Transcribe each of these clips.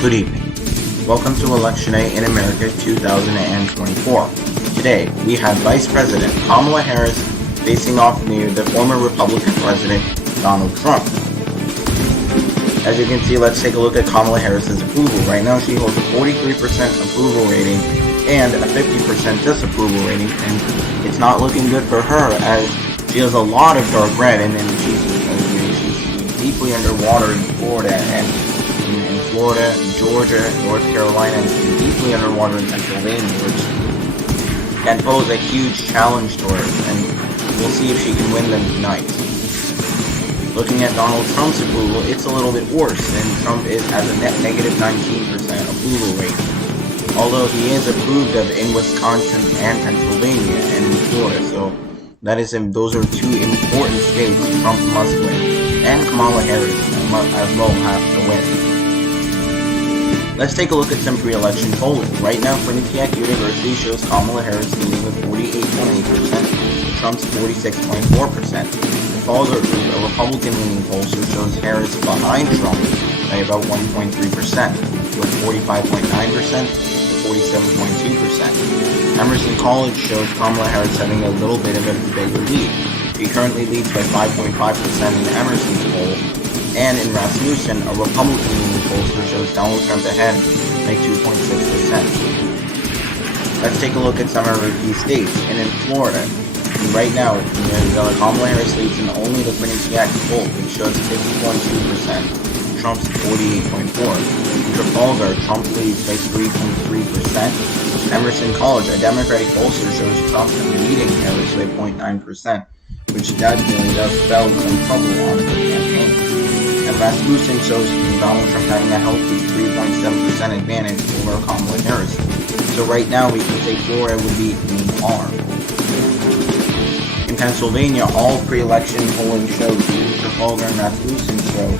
Good evening. Welcome to Election Day in America 2024. Today, we have Vice President Kamala Harris facing off near the former Republican President Donald Trump. As you can see, let's take a look at Kamala Harris's approval. Right now, she holds a 43% approval rating and a 50% disapproval rating, and it's not looking good for her as she has a lot of dark red, and then she's deeply underwater in Florida and in Florida, Georgia, North Carolina, and deeply underwater in Pennsylvania, which can pose a huge challenge to her, and we'll see if she can win them tonight. Looking at Donald Trump's approval, it's a little bit worse, and Trump has a net negative 19% approval rate, although he is approved of in Wisconsin and Pennsylvania and in Florida, so those are two important states Trump must win, and Kamala Harris as well have to win. Let's take a look at some pre-election polling. Right now, Quinnipiac University shows Kamala Harris leading with 48.8%, Trump's 46.4%. The followed a Republican-leaning pollster shows Harris behind Trump by about 1.3%, with 45.9% to 47.2%. Emerson College shows Kamala Harris having a little bit of a bigger lead. She currently leads by 5.5% in Emerson's poll, and in Rasmussen, a Republican-leaning pollster shows Donald Trump ahead by 2.6%. Let's take a look at some of our key states. And in Florida, right now, Kamala Harris leads in only the Quinnipiac poll, which shows 50.2%, Trump's 48.4%. In Trafalgar, Trump leads by 3.3%. Emerson College, a Democratic pollster, shows Trump leading Harris by 0.9%, which definitely does spell some trouble on her campaign. And Rasmussen shows Donald Trump having a healthy 3.7% advantage over Kamala Harris. So right now we can say Florida would be in R. In Pennsylvania, all pre-election polling shows Trafalgar and Rasmussen show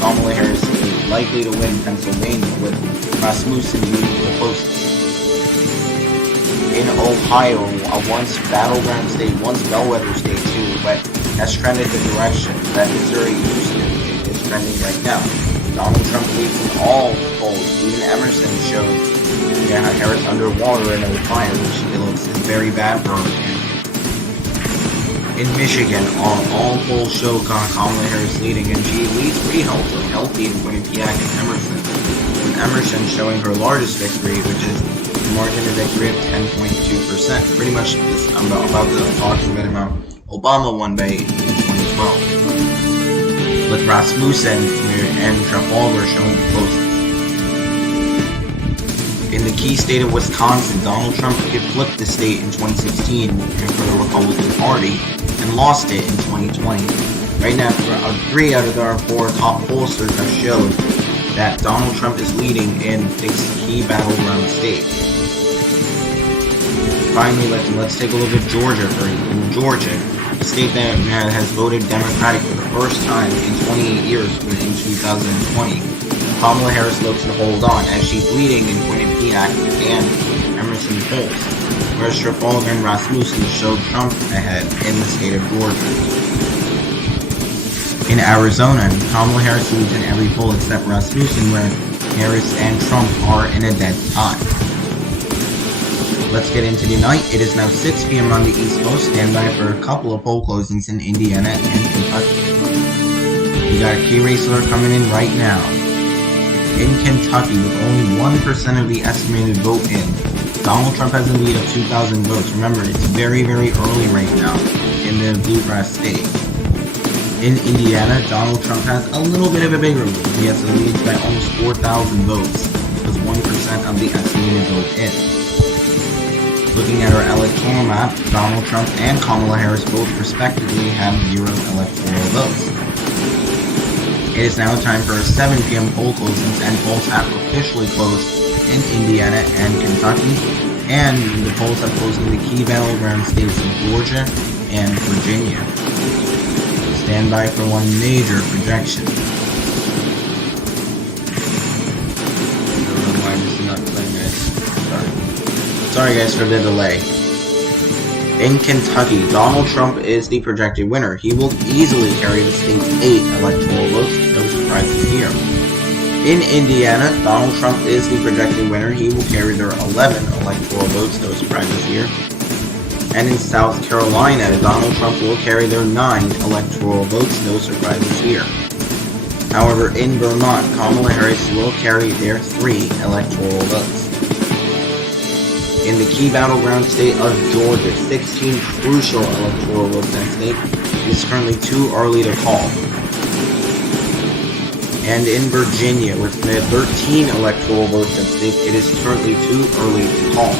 Kamala Harris is likely to win Pennsylvania, with Rasmussen being the closest. In Ohio, a once battleground state, once bellwether state too, but has trended the direction that Missouri used to. Trending right now. Donald Trump leads in all polls. Even Emerson shows Harris underwater in Ohio, which looks very bad for her. In Michigan, all polls show Kamala Harris leading, and she leads pretty healthy in Quinnipiac and Emerson, with Emerson showing her largest victory, which is a margin of victory of 10.2%. Pretty much about the approximate amount Obama won by in 2012. With Rasmussen and Trafalgar showing the closest. In the key state of Wisconsin, Donald Trump flipped the state in 2016 for the Republican Party and lost it in 2020. Right now, 3 out of our 4 top pollsters have showed that Donald Trump is leading in this key battleground state. Finally, let's take a look at Georgia. In Georgia, a state that has voted Democratic for the first time in 28 years in 2020. Kamala Harris looks to hold on as she's leading in Quinnipiac and Emerson polls, whereas Trafalgar and Rasmussen showed Trump ahead in the state of Georgia. In Arizona, Kamala Harris leads in every poll except Rasmussen, where Harris and Trump are in a dead tie. Let's get into the night. It is now 6 p.m. on the East Coast. Stand by for a couple of poll closings in Indiana and Kentucky. We got a key racer coming in right now. In Kentucky, with only 1% of the estimated vote in, Donald Trump has a lead of 2,000 votes. Remember, it's very, very early right now in the bluegrass state. In Indiana, Donald Trump has a little bit of a bigger lead. He has a lead by almost 4,000 votes, with 1% of the estimated vote in. Looking at our electoral map, Donald Trump and Kamala Harris both respectively have 0 electoral votes. It is now time for 7 p.m. poll closings, and polls have officially closed in Indiana and Kentucky, and the polls have closed in the key battleground states of Georgia and Virginia. Stand by for one major projection. I don't know why this is not playing, guys. Sorry guys for the delay. In Kentucky, Donald Trump is the projected winner. He will easily carry the state's 8 electoral votes. No surprises here. In Indiana, Donald Trump is the projected winner. He will carry their 11 electoral votes, no surprises here. And in South Carolina, Donald Trump will carry their 9 electoral votes, no surprises here. However, in Vermont, Kamala Harris will carry their 3 electoral votes. In the key battleground state of Georgia, 16 crucial electoral votes in that state. It is currently too early to call. And in Virginia, with the 13 electoral votes at stake, it is currently too early to call.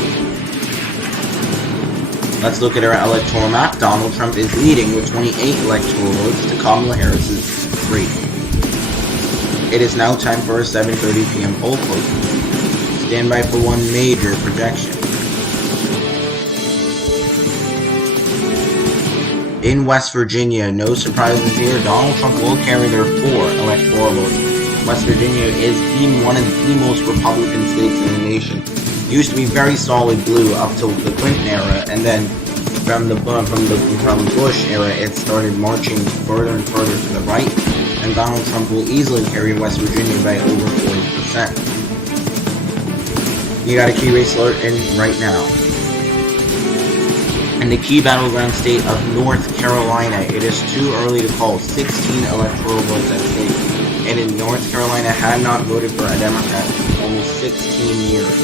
Let's look at our electoral map. Donald Trump is leading with 28 electoral votes to Kamala Harris's 3. It is now time for a 7:30 p.m. poll closing. Stand by for one major projection. In West Virginia, no surprises here, Donald Trump will carry their 4 electoral votes. West Virginia is one of the most Republican states in the nation. It used to be very solid blue up till the Clinton era, and then from Bush era, it started marching further and further to the right, and Donald Trump will easily carry West Virginia by over 40%. You got a key race alert in right now. In the key battleground state of North Carolina, it is too early to call. 16 electoral votes at stake. And in North Carolina had not voted for a Democrat in almost 16 years.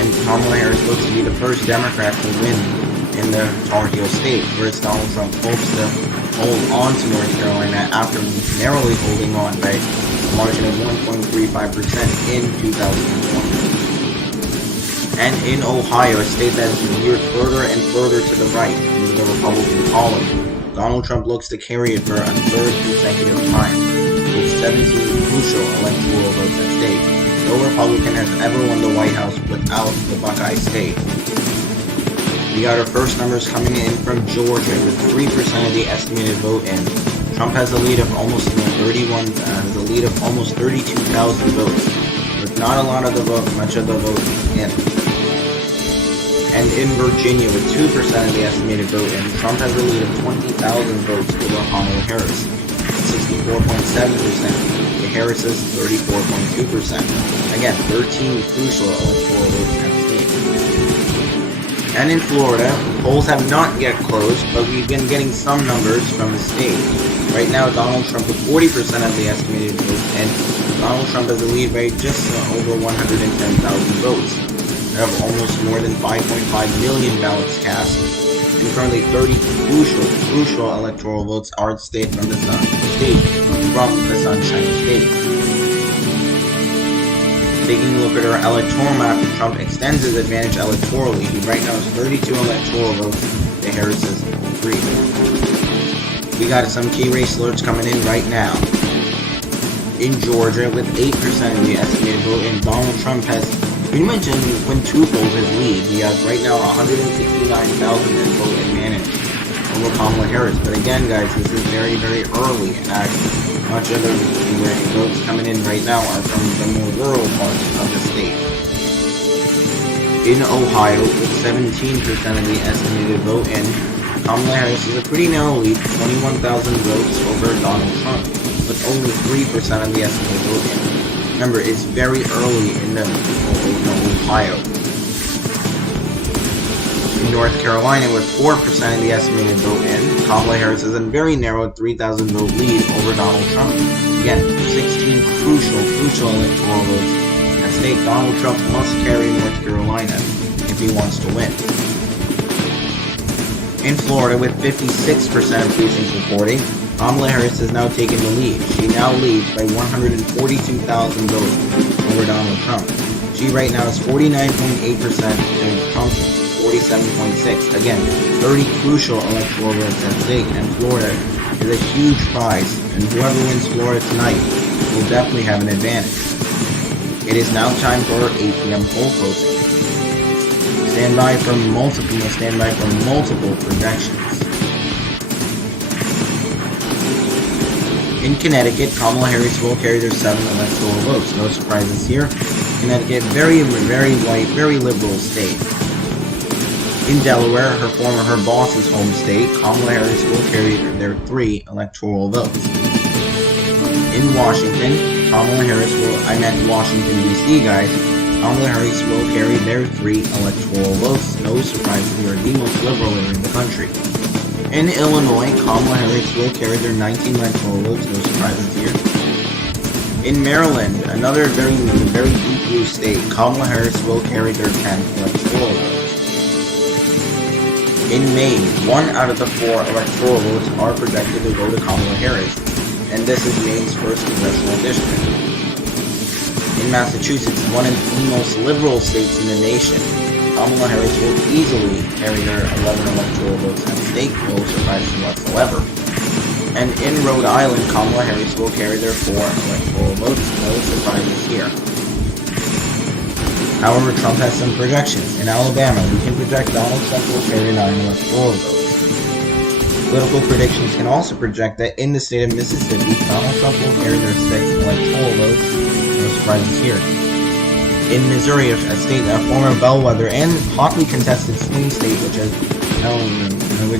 And Kamala Harris looks to be the first Democrat to win in the Tar Heel state, whereas Donald Trump hopes to hold on to North Carolina after narrowly holding on by a margin of 1.35% in 2020. And in Ohio, a state that has veered further and further to the right into the Republican column, Donald Trump looks to carry it for a 3rd consecutive time, with 17 crucial electoral votes at stake. No Republican has ever won the White House without the Buckeye state. We got our first numbers coming in from Georgia, with 3% of the estimated vote in. Trump has a lead of almost 32,000 votes, with not a lot of the vote, much of the vote in. And in Virginia, with 2% of the estimated vote in, Trump has a lead of 20,000 votes over Kamala Harris, 64.7%, to Harris's 34.2%. Again, 13 crucial electoral votes at stake. And in Florida, polls have not yet closed, but we've been getting some numbers from the state. Right now, Donald Trump with 40% of the estimated votes in. Donald Trump has a lead by just over 110,000 votes. They have almost more than 5.5 million ballots cast, and currently 30 crucial electoral votes are at stake from the Sunshine State. Taking a look at our electoral map, Trump extends his advantage electorally. He right now has 32 electoral votes to Harris's 3. We got some key race alerts coming in right now. In Georgia, with 8% of the estimated vote in, Donald Trump has pretty much quintupled his lead. He has right now 169,000 in vote advantage over Kamala Harris. But again, guys, this is very, very early, and much of the votes coming in right now are from the more rural parts of the state. In Ohio, with 17% of the estimated vote in, Kamala Harris is a pretty narrow lead, 21,000 votes over Donald Trump, with only 3% of the estimated vote in. Remember, it's very early in Ohio. In North Carolina, with 4% of the estimated vote in, Kamala Harris has a very narrow 3,000 vote lead over Donald Trump. Again, 16 crucial electoral votes at stake. Donald Trump must carry North Carolina if he wants to win. In Florida, with 56% of precincts reporting, Kamala Harris has now taken the lead. She now leads by 142,000 votes over Donald Trump. She right now is 49.8% and Trump 47.6%. Again, 30 crucial electoral votes at stake, and Florida is a huge prize, and whoever wins Florida tonight will definitely have an advantage. It is now time for our 8 p.m. poll closing. Stand by for multiple projections. In Connecticut, Kamala Harris will carry their 7 electoral votes. No surprises here. Connecticut, very white, very liberal state. In Delaware, her boss's home state, Kamala Harris will carry their 3 electoral votes. In Washington, Kamala Harris Washington D.C. guys, Kamala Harris will carry their 3 electoral votes. No surprise, we are the most liberal area in the country. In Illinois, Kamala Harris will carry their 19 electoral votes. No surprises here. In Maryland, another very deep blue state, Kamala Harris will carry their 10 electoral votes. In Maine, 1 out of the 4 electoral votes are projected to go to Kamala Harris, and this is Maine's first congressional district. In Massachusetts, one of the most liberal states in the nation, Kamala Harris will easily carry their 11 electoral votes at stake, no surprises whatsoever. And in Rhode Island, Kamala Harris will carry their 4 electoral votes, no surprises here. However, Trump has some projections. In Alabama, we can project Donald Trump will carry 9 electoral votes. Political predictions can also project that in the state of Mississippi, Donald Trump will carry their 6 electoral votes, no surprises here. In Missouri, a state, a former bellwether and hotly contested swing state, which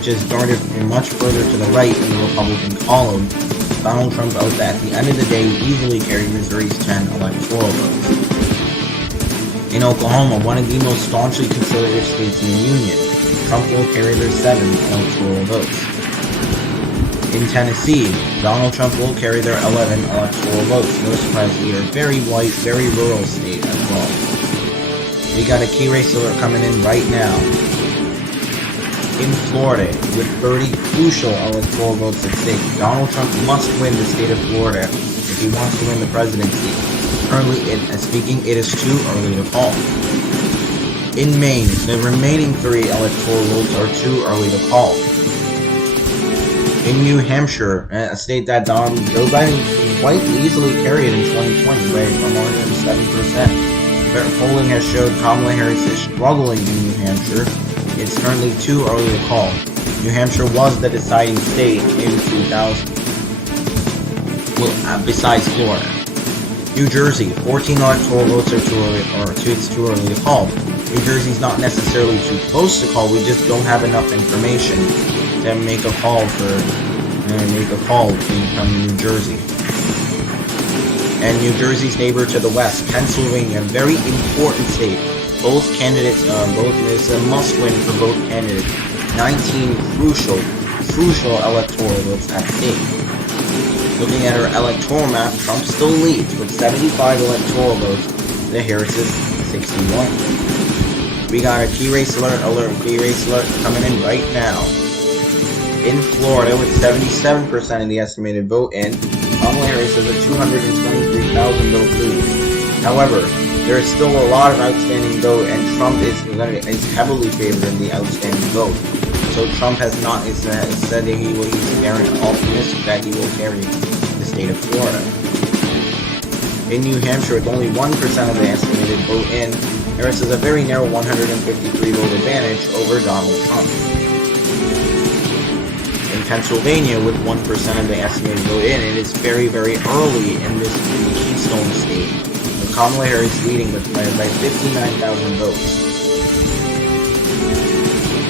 is darted much further to the right in the Republican column, Donald Trump out that at the end of the day easily carried Missouri's 10 electoral votes. In Oklahoma, one of the most staunchly conservative states in the Union, Trump will carry their 7 electoral votes. In Tennessee, Donald Trump will carry their 11 electoral votes. No surprise, we are a very white, very rural state as well. We got a key race alert coming in right now. In Florida, with 30 crucial electoral votes at stake, Donald Trump must win the state of Florida if he wants to win the presidency. Currently, speaking, it is too early to call. In Maine, the remaining 3 electoral votes are too early to call. In New Hampshire, a state that Joe Biden quite easily carried in 2020 by a margin of 7%. But polling has showed Kamala Harris is struggling in New Hampshire. It's currently too early to call. New Hampshire was the deciding state in 2000. Well, besides Florida. New Jersey, 14 electoral votes are too early to call. New Jersey's not necessarily too close to call, we just don't have enough information to make a call from New Jersey. And New Jersey's neighbor to the west, Pennsylvania, very important state. Both candidates, it's a must-win for both candidates. 19 crucial electoral votes at stake. Looking at our electoral map, Trump still leads with 75 electoral votes to Harris's 61. We got a key race alert coming in right now. In Florida, with 77% of the estimated vote in, Kamala Harris has a 223,000 vote lead. However, there is still a lot of outstanding vote, and Trump is heavily favored in the outstanding vote. So Trump has said that he's very optimistic that he will carry the state of Florida. In New Hampshire, with only 1% of the estimated vote in, Harris has a very narrow 153 vote advantage over Donald Trump. In Pennsylvania, with 1% of the estimated vote in, it is very early in this keystone state, with Kamala Harris leading by 59,000 votes.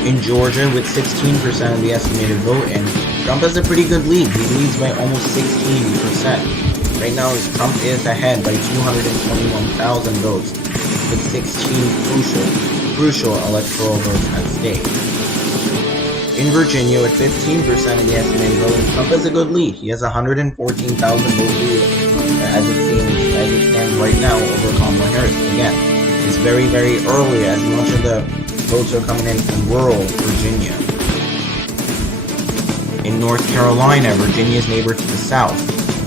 In Georgia, with 16% of the estimated vote in, Trump has a pretty good lead. He leads by almost 16%. Right now, Trump is ahead by 221,000 votes, with 16 crucial electoral votes at stake. In Virginia, with 15% of the estimated vote, Trump has a good lead. He has 114,000 vote lead as it stands right now over Kamala Harris. Again, it's very early, as much of the votes are coming in from rural Virginia. In North Carolina, Virginia's neighbor to the south,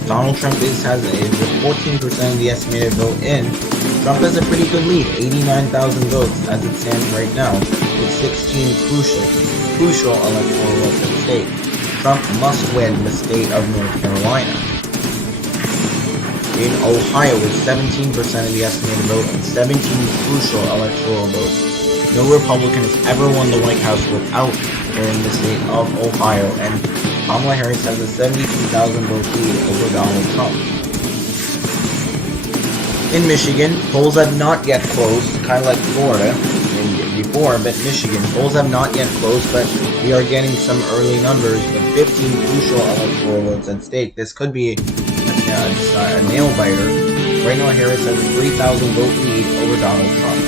Donald Trump with 14% of the estimated vote in. Trump has a pretty good lead, 89,000 votes as it stands right now, with 16 crucial electoral votes at stake. Trump must win the state of North Carolina. In Ohio, with 17% of the estimated vote and 17 crucial electoral votes, no Republican has ever won the White House without carrying the state of Ohio, and Kamala Harris has a 72,000 vote lead over Donald Trump. In Michigan, polls have not yet closed, kind of like Florida before, but Michigan, polls have not yet closed, but we are getting some early numbers with 15 crucial electoral votes at stake. This could be a nail biter. Right now, Harris has a 3,000 vote lead over Donald Trump.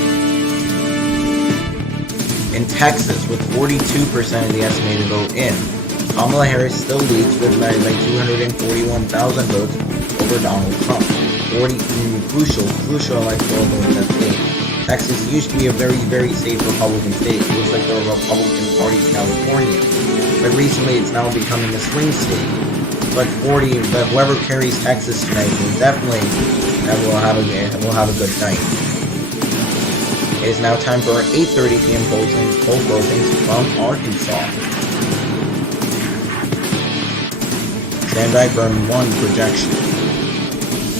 In Texas, with 42% of the estimated vote in, Kamala Harris still leads with by 241,000 votes over Donald Trump. Crucial electoral votes in that state. Texas used to be a very, very safe Republican state. It looks like the Republican Party's California. But recently it's now becoming a swing state. But whoever carries Texas tonight will definitely will have a good night. It is now time for our 8:30 p.m. poll closings from Arkansas. Stand by for one projection.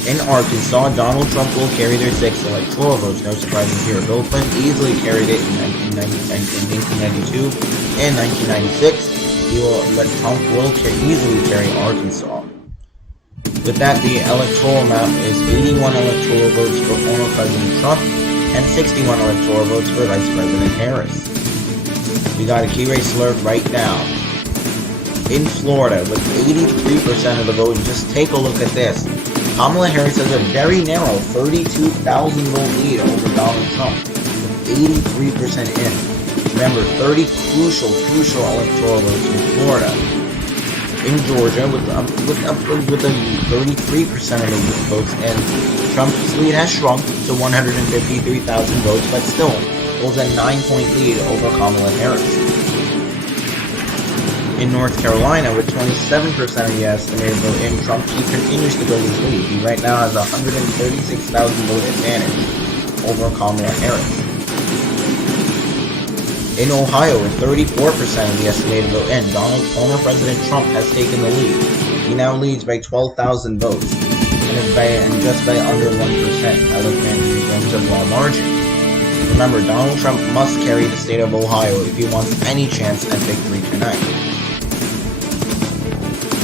In Arkansas, Donald Trump will carry their 6 electoral votes. No surprises here. Bill Clinton easily carried it in 1992 and 1996. Trump will easily carry Arkansas. With that, the electoral map is 81 electoral votes for former President Trump and 61 electoral votes for Vice President Harris. We got a key race alert right now. In Florida, with 83% of the vote, just take a look at this. Kamala Harris has a very narrow 32,000 vote lead over Donald Trump, with 83% in. Remember, 30 crucial electoral votes in Florida. In Georgia, with a 33% of the votes in, Trump's lead has shrunk to 153,000 votes, but still holds a 9-point lead over Kamala Harris. In North Carolina, with 27% of the estimated vote in, Trump continues to build his lead. He right now has a 136,000 vote advantage over Kamala Harris. In Ohio, with 34% of the estimated vote in, former President Trump has taken the lead. He now leads by 12,000 votes, and just by under 1%, I look at in terms of law margin. Remember, Donald Trump must carry the state of Ohio if he wants any chance at victory tonight.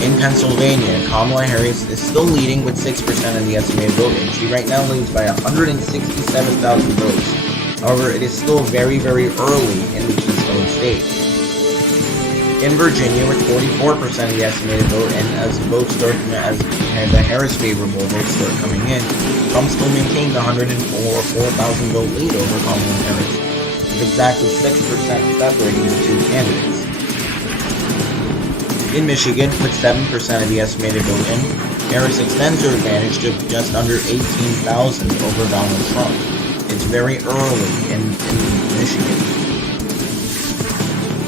In Pennsylvania, Kamala Harris is still leading with 6% of the estimated vote in. She right now leads by 167,000 votes. However, it is still very, very early in the Keystone State. In Virginia, with 44% of the estimated vote in, as the Harris favorable votes start coming in, Trump still maintains a 104,000 vote lead over Kamala Harris, with exactly 6% separating the two candidates. In Michigan, with 7% of the estimated vote in, Harris extends her advantage to just under 18,000 over Donald Trump. It's very early in Michigan.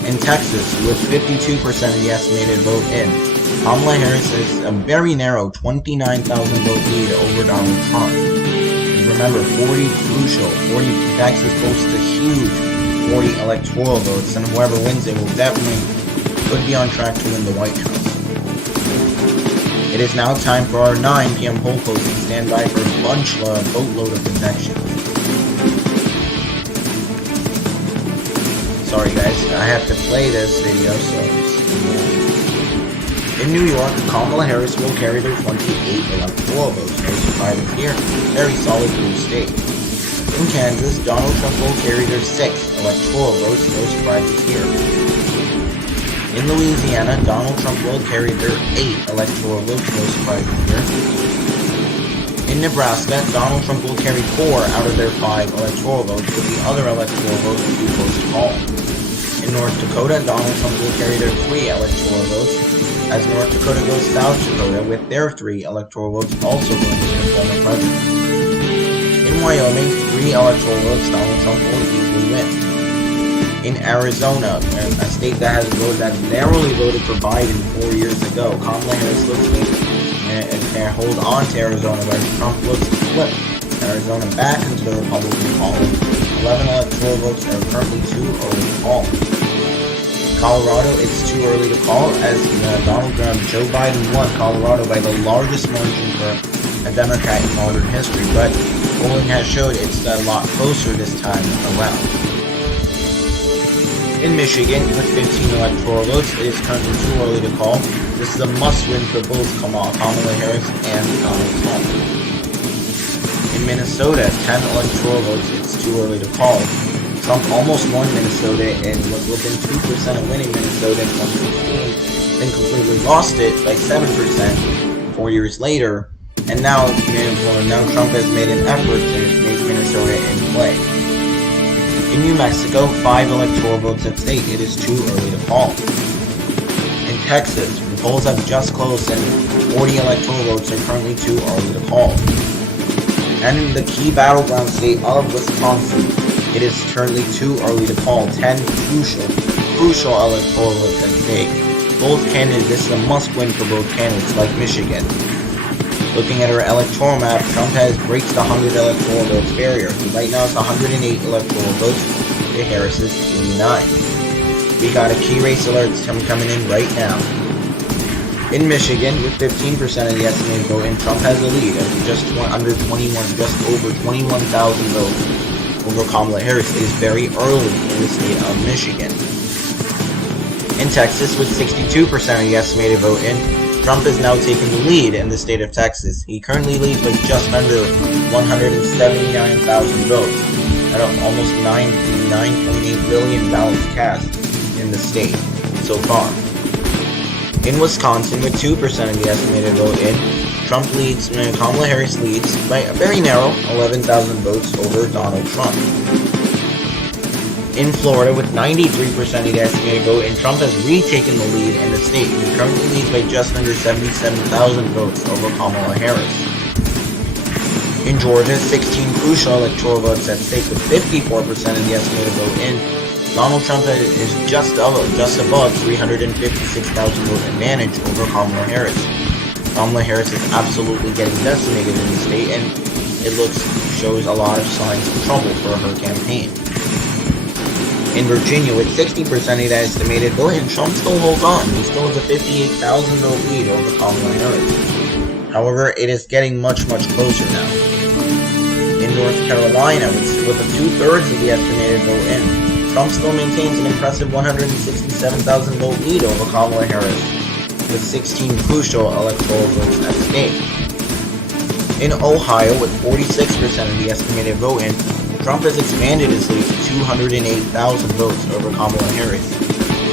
In Texas, with 52% of the estimated vote in, Kamala Harris has a very narrow 29,000 vote lead over Donald Trump. And remember, Texas boasts a huge 40 electoral votes, and whoever wins it will definitely could be on track to win the White House. It is now time for our 9 p.m. poll closing. Stand by for a boatload of projections. Sorry guys, I have to play this video, so in New York, Kamala Harris will carry their 28 electoral votes. No surprises here. Very solid blue state. In Kansas, Donald Trump will carry their 6 electoral votes. No surprises here. In Louisiana, Donald Trump will carry their 8 electoral votes. No surprises here. In Nebraska, Donald Trump will carry 4 out of their 5 electoral votes, with the other electoral votes too close to call. In North Dakota, Donald Trump will carry their 3 electoral votes, as North Dakota goes South Dakota with their 3 electoral votes also going to the former president. In Wyoming, 3 electoral votes Donald Trump will easily win. In Arizona, a state that narrowly voted for Biden 4 years ago, Kamala Harris looks to hold on to Arizona, where Trump looks to flip Arizona back into the Republican column. 11 electoral votes are currently too early to call. Colorado, it's too early to call, as Joe Biden won Colorado by the largest margin for a Democrat in modern history, but polling has showed it's a lot closer this time around. In Michigan, with 15 electoral votes, it is currently too early to call. This is a must-win for both Kamala Harris and Donald Trump. In Minnesota, 10 electoral votes, it's too early to call. Trump almost won Minnesota and was within 2% of winning Minnesota in 2016, then completely lost it by 7%. 4 years later, And now Trump has made an effort to make Minnesota in play. In New Mexico, 5 electoral votes at stake. It is too early to call. In Texas, the polls have just closed and 40 electoral votes are currently too early to call. And in the key battleground state of Wisconsin, it is currently too early to call. 10 crucial electoral votes at stake. Both candidates, this is a must-win for both candidates, like Michigan. Looking at our electoral map, Trump has breached the 100 electoral votes barrier. Right now it's 108 electoral votes to Harris's 89. We got a key race alerts coming in right now. In Michigan, with 15% of the estimated vote, and Trump has the lead of just over 21,000 votes over Kamala Harris. It is very early in the state of Michigan. In Texas, with 62% of the estimated vote in, Trump is now taking the lead in the state of Texas. He currently leads by just under 179,000 votes out of almost 9.8 billion ballots cast in the state so far. In Wisconsin, with 2% of the estimated vote in, Kamala Harris leads by a very narrow 11,000 votes over Donald Trump. In Florida, with 93% of the estimated vote, and Trump has retaken the lead in the state. He currently leads by just under 77,000 votes over Kamala Harris. In Georgia, 16 crucial electoral votes at stake, with 54% of the estimated vote in. Donald Trump is just above 356,000 vote advantage over Kamala Harris. Kamala Harris is absolutely getting decimated in the state, and it shows a lot of signs of trouble for her campaign. In Virginia, with 60% of the estimated vote, and Trump still holds on. He still has a 58,000 vote lead over Kamala Harris. However, it is getting much closer now. In North Carolina, with 2/3 of the estimated vote in, Trump still maintains an impressive 167,000 vote lead over Kamala Harris, with 16 crucial electoral votes at stake. In Ohio, with 46% of the estimated vote in, Trump has expanded his lead to 208,000 votes over Kamala Harris,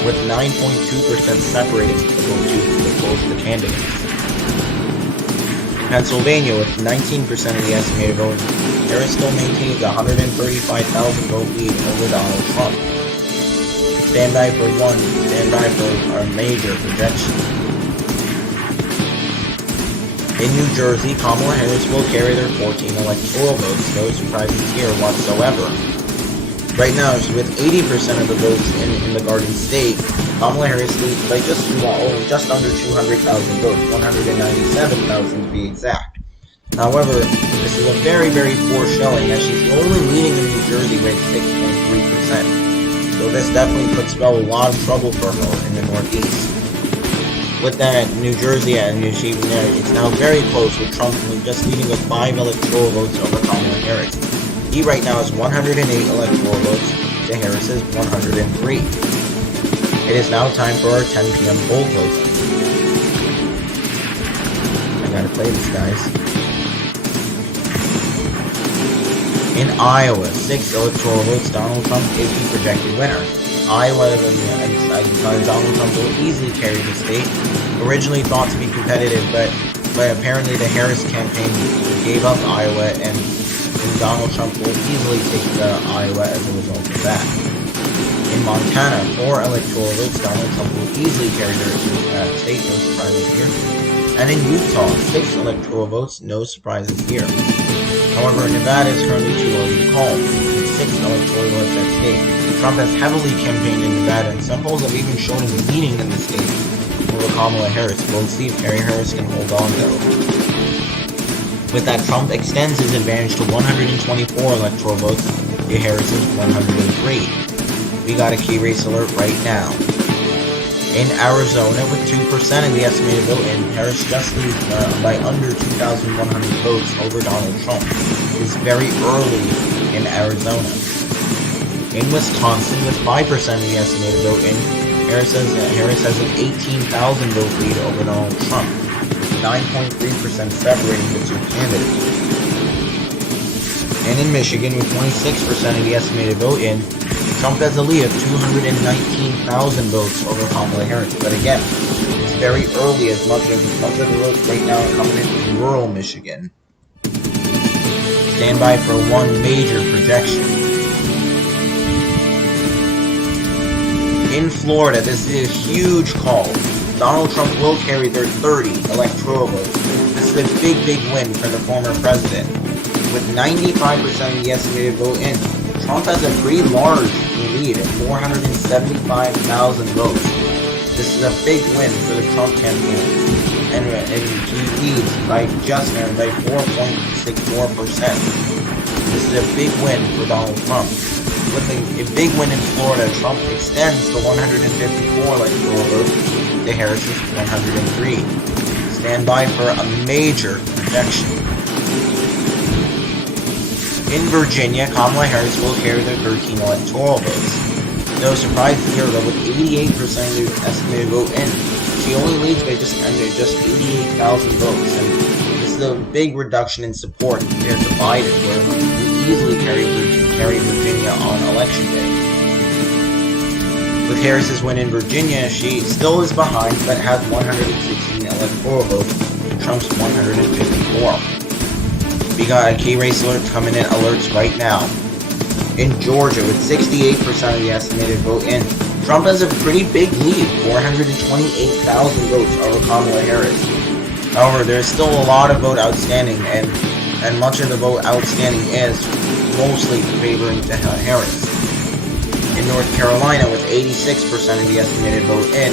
with 9.2% separating the candidates. In Pennsylvania, with 19% of the estimated vote, Harris still maintains a 135,000 vote lead over Donald Trump. Stand by for our major projection. In New Jersey, Kamala Harris will carry their 14 electoral votes. No surprises here whatsoever. Right now, with 80% of the votes in the Garden State, Kamala Harris leads by just under 200,000 votes, 197,000 to be exact. However, this is a very poor showing, as she's only leading in New Jersey by 6.3%. So this definitely puts a lot of trouble for her in the Northeast. With that, New Jersey, it's now very close, with Trump just leading with 5 electoral votes over Kamala Harris. He right now has 108 electoral votes to Harris's 103. It is now time for our 10 p.m. poll closing. I gotta play this, guys. In Iowa, 6 electoral votes, Donald Trump is the projected winner. Iowa, Donald Trump will easily carry the state. Originally thought to be competitive, but apparently the Harris campaign gave up Iowa, and Donald Trump will easily take Iowa as a result of that. In Montana, 4 electoral votes, Donald Trump will easily carry their state, no surprises here. And in Utah, 6 electoral votes, no surprises here. However, Nevada is currently too early to call, with 6 electoral votes at stake. Trump has heavily campaigned in Nevada, and some polls have even shown him leading in the state over Kamala Harris. We'll see if Harris can hold on, though. With that, Trump extends his advantage to 124 electoral votes to Harris's 103. We got a key race alert right now. In Arizona, with 2% of the estimated vote in, Harris just leads by under 2,100 votes over Donald Trump. It is very early in Arizona. In Wisconsin, with 5% of the estimated vote in, Harris has an 18,000 vote lead over Donald Trump, with 9.3% separating the two candidates. And in Michigan, with 26% of the estimated vote in, Trump has a lead of 219,000 votes over Kamala Harris. But again, It's very early, as much of the votes right now are coming in from rural Michigan. Stand by for one major projection. In Florida, this is a huge call. Donald Trump will carry their 30 electoral votes. This is a big win for the former president. With 95% of the estimated vote in, Trump has a pretty large lead at 475,000 votes. This is a big win for the Trump campaign, and he leads by just by 4.64%. This is a big win for Donald Trump. With a big win in Florida, Trump extends to 154 electoral votes to Harris's 103. Stand by for a major projection. In Virginia, Kamala Harris will carry the 13 electoral votes. No surprise here, though, with 88% of the estimated vote in, she only leads by just 88,000 votes, and this is a big reduction in support compared to Biden, where he easily carry Virginia on election day. With Harris's win in Virginia, she still is behind, but has 116 electoral votes to Trump's 154. We got a key race alert coming in, alerts right now. In Georgia, with 68% of the estimated vote in, Trump has a pretty big lead, 428,000 votes over Kamala Harris. However, there's still a lot of vote outstanding, and much of the vote outstanding is mostly favoring to Harris. In North Carolina, with 86% of the estimated vote in,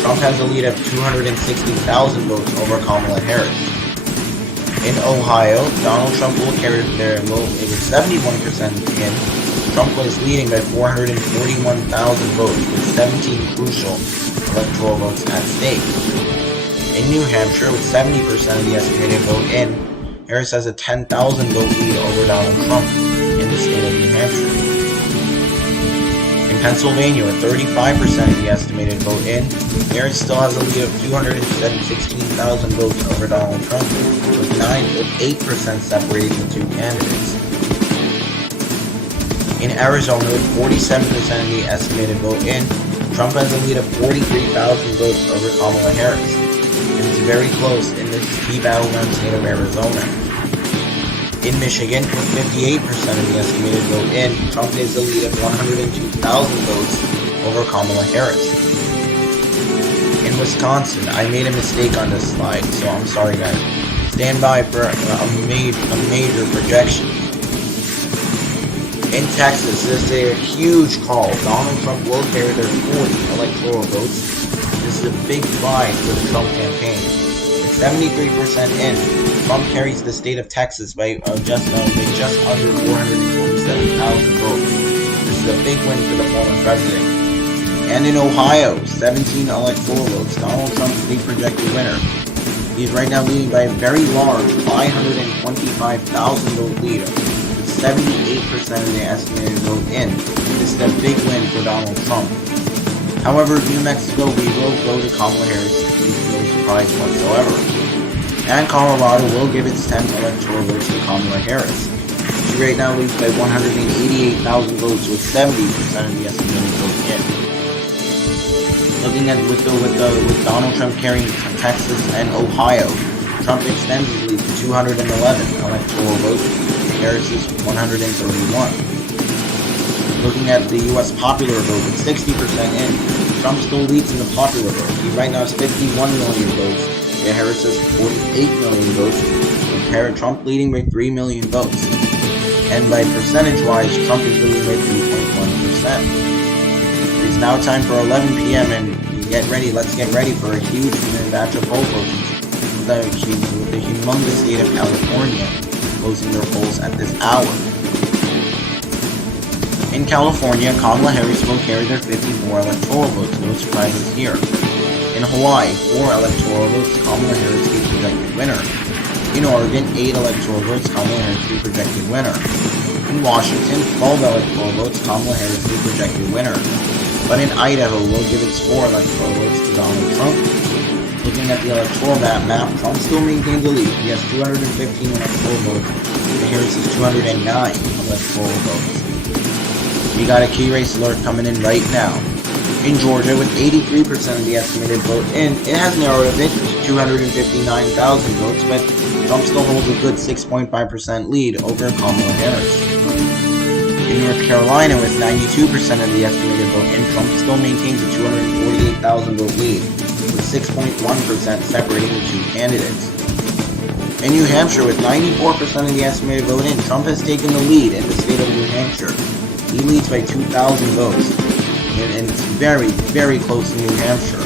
Trump has a lead of 260,000 votes over Kamala Harris. In Ohio, Donald Trump will carry their vote with 71% in. Trump was leading by 441,000 votes with 17 crucial electoral votes at stake. In New Hampshire, with 70% of the estimated vote in, Harris has a 10,000 vote lead over Donald Trump in the state of New Hampshire. In Pennsylvania, with 35% of the estimated vote in, Harris still has a lead of 216,000 votes over Donald Trump, with 8% separating the two candidates. In Arizona, with 47% of the estimated vote in, Trump has a lead of 43,000 votes over Kamala Harris, and it's very close in this key battleground state of Arizona. In Michigan, with 58% of the estimated vote in, Trump has a lead of 102,000 votes over Kamala Harris. In Wisconsin, I made a mistake on this slide, so I'm sorry guys. Stand by for a major projection. In Texas, this is a huge call. Donald Trump will carry their 40 electoral votes. This is a big find for the Trump campaign. With 73% in, Trump carries the state of Texas by just under 427,000 votes. This is a big win for the former president. And in Ohio, 17 electoral votes. Donald Trump's the projected winner. He's right now leading by a very large 525,000 vote lead, with 78% of the estimated vote in. This is a big win for Donald Trump. However, New Mexico, we will go to Kamala Harris, no surprise whatsoever. And Colorado will give its 10 electoral votes to Kamala Harris. She right now leads by 188,000 votes, with 70% of the estimated vote in. Looking at with Donald Trump carrying Texas and Ohio, Trump extends his lead to 211 electoral votes to Harris's 131. Looking at the U.S. popular vote, with 60% in, Trump still leads in the popular vote. He right now has 51 million votes to Harris's 48 million votes, with Trump leading by 3 million votes. And by percentage-wise, Trump is leading by 3.1%. It is now time for 11 p.m. and let's get ready for a huge batch of poll voters with the humongous state of California closing their polls at this hour. In California, Kamala Harris will carry their 54 electoral votes, no surprises here. In Hawaii, 4 electoral votes, Kamala Harris the projected winner. In Oregon, 8 electoral votes, Kamala Harris the projected winner. In Washington, 12 electoral votes, Kamala Harris the projected winner. But in Idaho, will give its 4 electoral votes to Donald Trump. Looking at the electoral map, Trump still maintains the lead. He has 215 electoral votes, and Harris's 209 electoral votes. We got a key race alert coming in right now. In Georgia, with 83% of the estimated vote in, it has narrowed a bit to 259,000 votes, but Trump still holds a good 6.5% lead over Kamala Harris. In North Carolina, with 92% of the estimated vote in, Trump still maintains a 248,000 vote lead, with 6.1% separating the two candidates. In New Hampshire, with 94% of the estimated vote in, Trump has taken the lead in the state of New Hampshire. He leads by 2,000 votes, and it's very, very close in New Hampshire.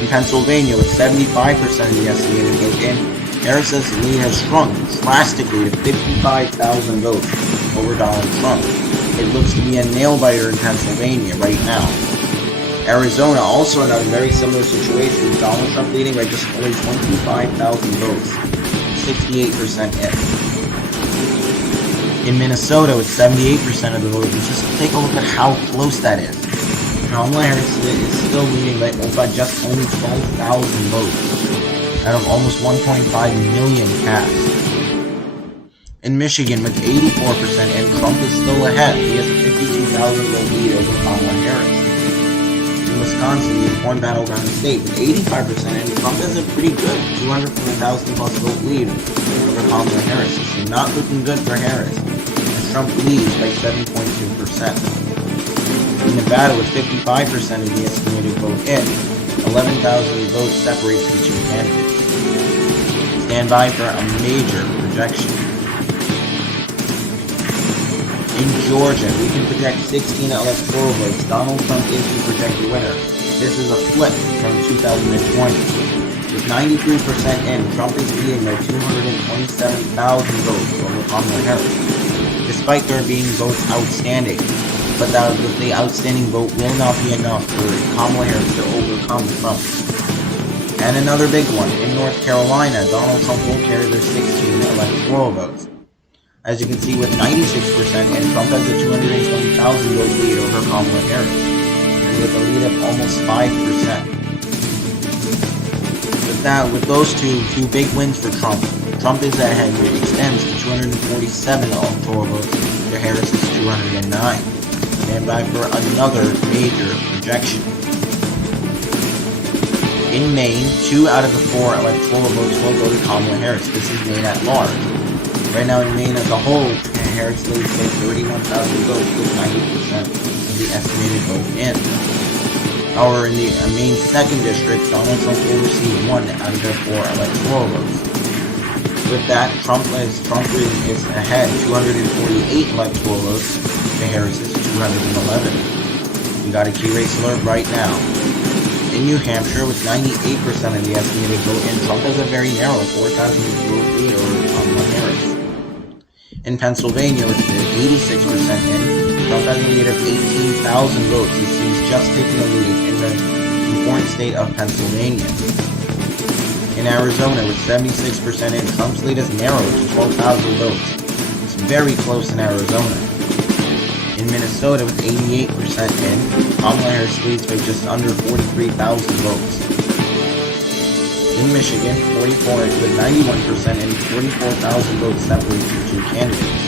In Pennsylvania, with 75% of the estimated vote in, Harris's lead has shrunk drastically to 55,000 votes over Donald Trump. It looks to be a nail-biter in Pennsylvania right now. Arizona, also another very similar situation, with Donald Trump leading by just only 25,000 votes, 68% in Minnesota, with 78% of the vote, just take a look at how close that is. Kamala Harris is still leading by just only 12,000 votes out of almost 1.5 million cast. In Michigan, with 84% and Trump is still ahead, he has a 52,000 vote lead over Kamala Harris. In Wisconsin, the important battleground state, with 85% and Trump has a pretty good 204,000 plus vote lead over Kamala Harris. It's not looking good for Harris, as Trump leads by 7.2%. In Nevada, with 55% of the estimated vote in, 11,000 votes separates the two candidates. Stand by for a major projection. In Georgia, we can project 16 electoral votes. Donald Trump is the projected winner. This is a flip from 2020. With 93% in, Trump is leading by 227,000 votes over Kamala Harris, despite there being votes outstanding. But the outstanding vote will not be enough for Kamala Harris to overcome Trump. And another big one, in North Carolina, Donald Trump will carry their 16 electoral votes. As you can see, with 96%, and Trump has a 220,000 vote lead over Kamala Harris, and with a lead of almost 5%. With those two big wins for Trump, Trump is ahead, and it extends to 247 electoral votes to Harris's 209. Stand by for another major projection. In Maine, 2 out of the 4 electoral votes will go to Kamala Harris. This is Maine at large. Right now in Maine as a whole, Harris leads by 31,000 votes with 90% of the estimated vote in. However, in the Maine 2nd District, Donald Trump will receive 1 out of their 4 electoral votes. With that, Trump is ahead 248 electoral votes to Harris's 211. We got a key race alert right now. In New Hampshire, with 98% of the estimated vote in, Trump has a very narrow 4,000 vote lead over Kamala Harris. In Pennsylvania, with 86% in, Trump has a lead of 18,000 votes. He's just taking the lead in the important state of Pennsylvania. In Arizona, with 76% in, Trump's lead is narrowed to 12,000 votes. It's very close in Arizona. In Minnesota, with 88% in, Kamala Harris leads by just under 43,000 votes. In Michigan, 44 with 91% and 44,000 votes separates the two candidates.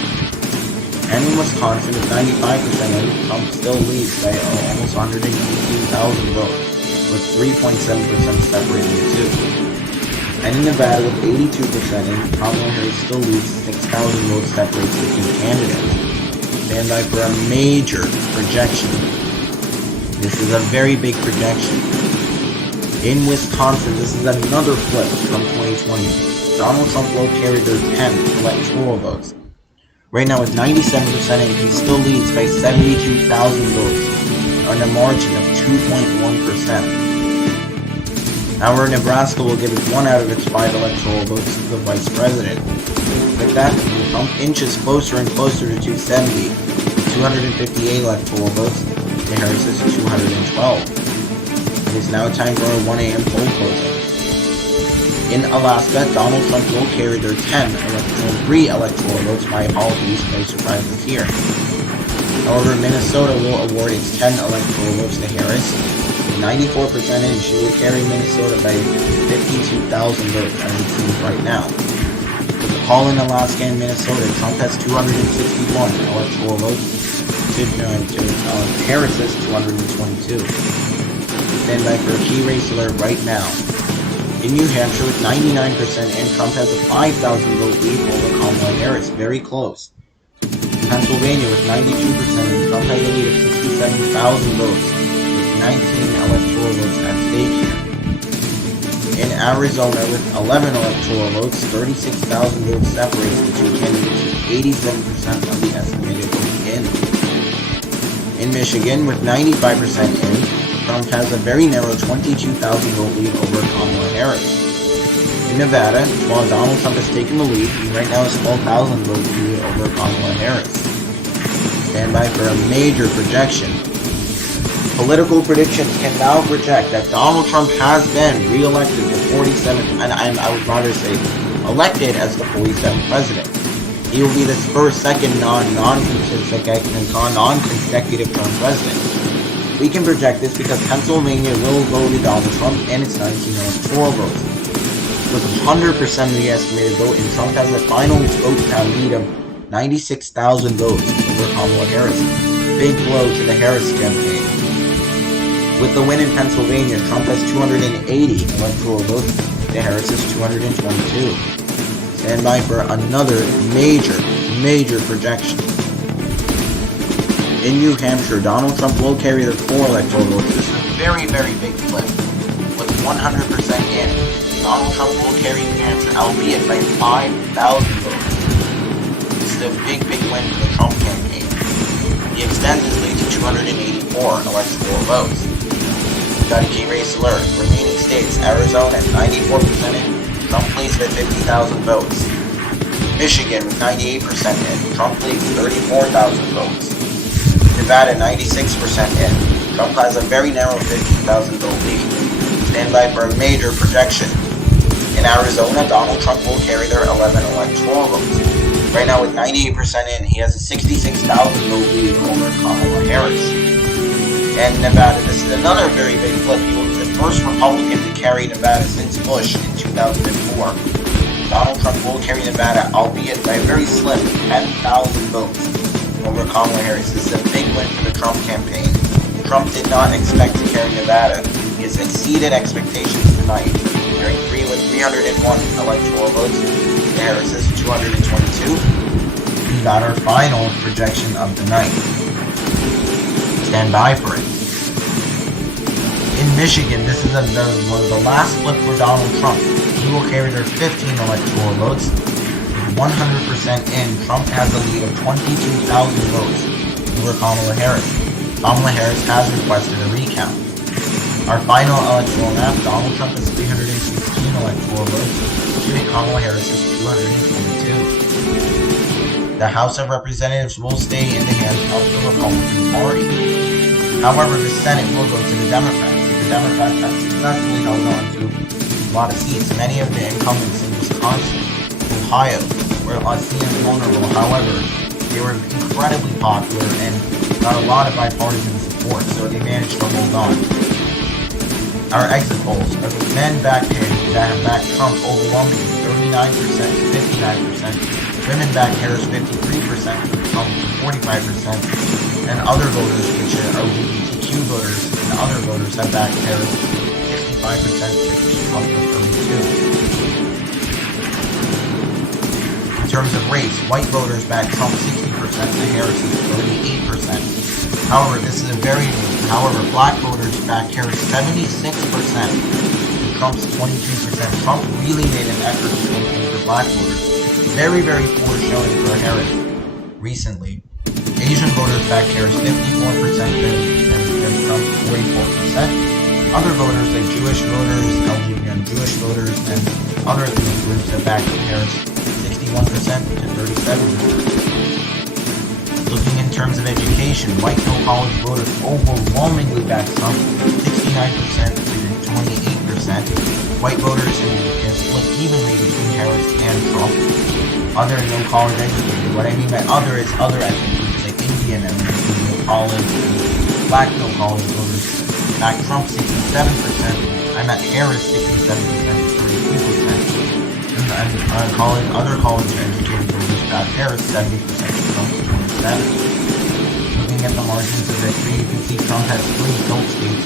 And in Wisconsin, with 95% in, Trump still leads by almost 118,000 votes, with 3.7% separating the two. And in Nevada, with 82% in, Kamala Harris still leads 6,000 votes separates the two candidates. Stand by for a major projection. This is a very big projection. In Wisconsin, this is another flip from 2020. Donald Trump will carry their 10 electoral votes. Right now, with 97% in, he still leads by 72,000 votes on a margin of 2.1%. However, Nebraska will give it 1 out of its 5 electoral votes to the vice president. With that, Trump inches closer and closer to 270, with 258 electoral votes to Harris's 212. It is now time for a 1 a.m. poll closing. In Alaska, Donald Trump will carry their 3 electoral votes. My apologies, no surprises here. However, Minnesota will award its 10 electoral votes to Harris. With 94% in, she will carry Minnesota by 52,000 votes, as it seems right now. With the call in Alaska and Minnesota, Trump has 261 electoral votes. Harris is 222. Stand by for a key race alert right now. In New Hampshire with 99% and Trump has a 5,000 vote lead over Kamala Harris, very close. In Pennsylvania with 92% and Trump has a lead of 67,000 votes with 19 electoral votes at stake here. In Arizona with 11 electoral votes, 36,000 votes separates the two candidates with 87% of the estimated votes in. In Michigan with 95% in, Trump has a very narrow 22,000 vote lead over Kamala Harris. In Nevada, while Donald Trump has taken the lead, he right now has 12,000 vote lead over Kamala Harris. Stand by for a major projection. Political predictions can now project that Donald Trump has been re-elected the 47th, and I would rather say elected as the 47th president. He will be the second non-consecutive term president. We can project this because Pennsylvania will vote in Donald Trump and its 19 electoral votes. With 100% of the estimated vote, and Trump has a final vote count lead of 96,000 votes over Kamala Harris. Big blow to the Harris campaign. With the win in Pennsylvania, Trump has 280 electoral votes, to Harris's 222. Stand by for another major projection. In New Hampshire, Donald Trump will carry the 4 electoral votes. This is a very big flip. With 100% in, Donald Trump will carry New Hampshire, albeit by 5,000 votes. This is a big win for the Trump campaign. He extends his lead to 284 electoral votes. Got a key race alert. Remaining states, Arizona 94% in, Trump leads by 50,000 votes. Michigan with 98% in, Trump leads 34,000 votes. Nevada 96% in, Trump has a very narrow 15,000 vote lead. Stand by for a major projection. In Arizona, Donald Trump will carry their 11 electoral votes. Right now with 98% in, he has a 66,000 vote lead over Kamala Harris. And Nevada, this is another very big flip. He will be the first Republican to carry Nevada since Bush in 2004. Donald Trump will carry Nevada, albeit by a very slim 10,000 votes over Kamala Harris. This is a big win for the Trump campaign. Trump did not expect to carry Nevada. He has exceeded expectations tonight, carrying 301 electoral votes to Harris's 222. We got our final projection of the night. Stand by for it. In Michigan, this is the last flip for Donald Trump. He will carry their 15 electoral votes. With 100% in, Trump has a lead of 22,000 votes over Kamala Harris. Kamala Harris has requested a recount. Our final electoral map, Donald Trump has 316 electoral votes, to Kamala Harris is 222. The House of Representatives will stay in the hands of the Republican Party. However, the Senate will go to the Democrats. The Democrats have successfully held on to a lot of seats. Many of the incumbents in Wisconsin, Ohio, were seen as vulnerable. However, they were incredibly popular and got a lot of bipartisan support, so they managed to hold on. Our exit polls are the men back that have backed Trump overwhelmingly 39% to 59%, women back Harris 53%, Trump 45%, and other voters, which are LGBTQ voters and other voters, have backed Harris 65%, Trump 32%. In terms of race, white voters backed Trump 60% to Harris 38%. However, black voters backed Harris 76% to Trump's 22%. Trump really made an effort to campaign for black voters. Very poor showing for Harris recently. Asian voters backed Harris 54% and Trump 44%. Other voters like Jewish voters, LGBT Jewish voters, and other ethnic groups have backed Harris 61% to 37%. Looking in terms of education, white no-college voters overwhelmingly backed Trump 69% to 28%. White voters is split evenly between Harris and Trump. Other no-college educated. What I mean by other is other ethnic groups like Indian and no-college and black no-college voters backed Trump 67%. I meant Harris 67% to 32%. And other college educated voters backed Harris 70% to Trump 27%. Looking at the margins of victory, you can see Trump has 3 tilt states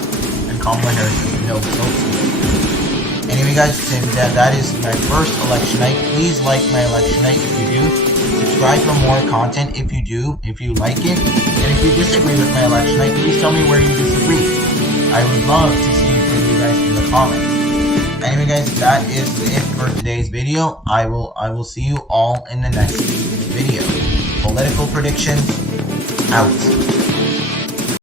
and Kamala Harris has no tilt states. Anyway guys, that is my first election night. Please like my election night if you do. Subscribe for more content if you do, if you like it. And if you disagree with my election night, please tell me where you disagree. I would love to see from you guys in the comments. Anyway guys, that is it for today's video. I will see you all in the next video. Political predictions out.